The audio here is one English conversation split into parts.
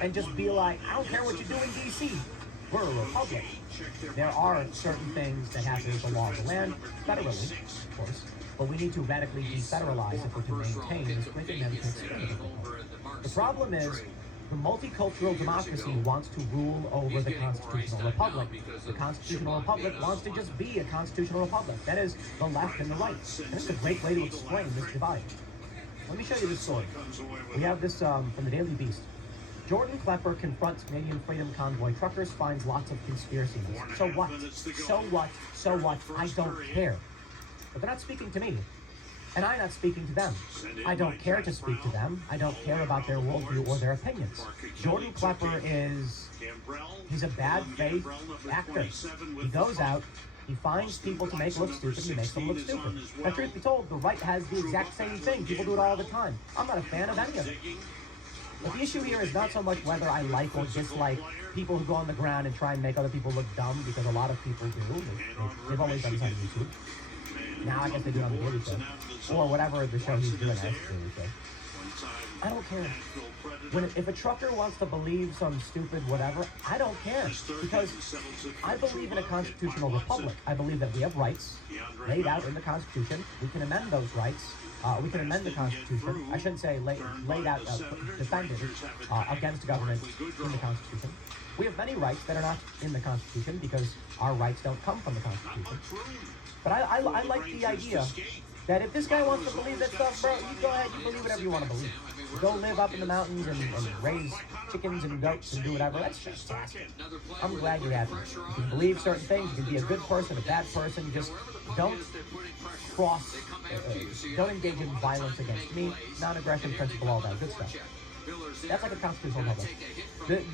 and just be like, I don't care what you do in D.C. We're a republic. There are certain things that have to be the law of the land, federally, of course, but we need to radically defederalize if we're to maintain this great American spirit. The problem is, the multicultural democracy wants to rule over the constitutional republic. The constitutional republic wants to just be a constitutional republic. That is the left and the right. And it's a great way to explain this divide. Let me show you this story. We have this from the Daily Beast. Jordan Klepper confronts Canadian Freedom Convoy truckers, finds lots of conspiracy. So what? So what? So what? I don't care. But they're not speaking to me. And I'm not speaking to them. I don't care to speak to them. I don't care about their worldview or their opinions. Jordan Klepper he's a bad faith actor. He goes out, he finds people to make look stupid, he makes them look stupid. Now, truth be told, the right has the exact same thing. People do it all the time. I'm not a fan of any of it. But the issue here is not so much whether I like or dislike people who go on the ground and try and make other people look dumb, because a lot of people do. They've always done this on YouTube. Now I guess they do it on the Daily Show. Or whatever the show he's doing as the Daily Show. I don't care. If a trucker wants to believe some stupid whatever, I don't care. Because I believe in a constitutional republic. I believe that we have rights laid out in the Constitution. We can amend those rights. We can amend the Constitution. I shouldn't say laid out, defended against the government in the Constitution. We have many rights that are not in the Constitution because our rights don't come from the Constitution. But I like the idea that if this guy wants to believe that stuff, bro, you go ahead, you believe whatever you want to believe. Go live up in the mountains and raise chickens and goats and do whatever. That's fantastic. I'm glad you're happy. You can believe certain things. You can be a good person, a bad person. Just don't don't engage in violence against me, non-aggression principle, all that good stuff. That's like a constitutional republic.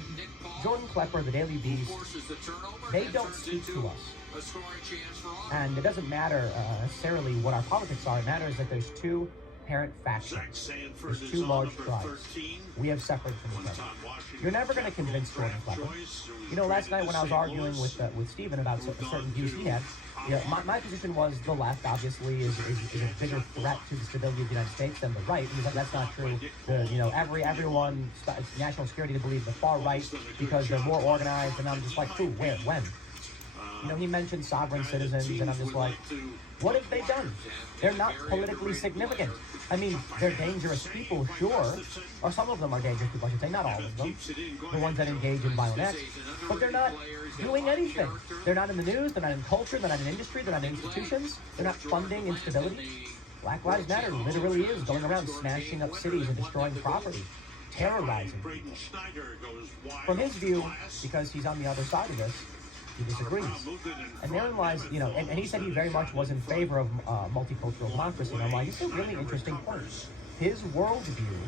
Jordan Klepper, the Daily Beast, they don't speak to us. And it doesn't matter necessarily what our politics are. It matters that there's two parent factions. There's two large tribes. We have separated from each other. You're never going to convince Jordan Klepper. You know, last night when I was arguing with Stephen about certain views he had, my position was the left, obviously, is a bigger threat to the stability of the United States than the right. He's like, that's not true. Everyone, national security to believe the far right because they're more organized. And I'm just like, who, where, when? You know, he mentioned sovereign citizens, and I'm just like, what have they done? They're not politically significant. I mean, they're dangerous people, sure. Or some of them are dangerous people, I should say, not all of them. The ones that engage in violent acts. But they're not doing anything. They're not in the news, they're not in culture, they're not in industry, they're not in institutions. They're not funding instability. Black Lives Matter literally is going around smashing up cities and destroying property. Terrorizing people. From his view, because he's on the other side of this, he disagrees. And therein lies, you know, and he said he very much was in favor of multicultural democracy. And I'm like, it's a really interesting point. His worldview,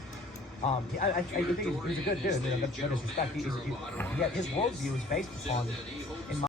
I think he's a good dude, you know, no disrespect. His worldview is based upon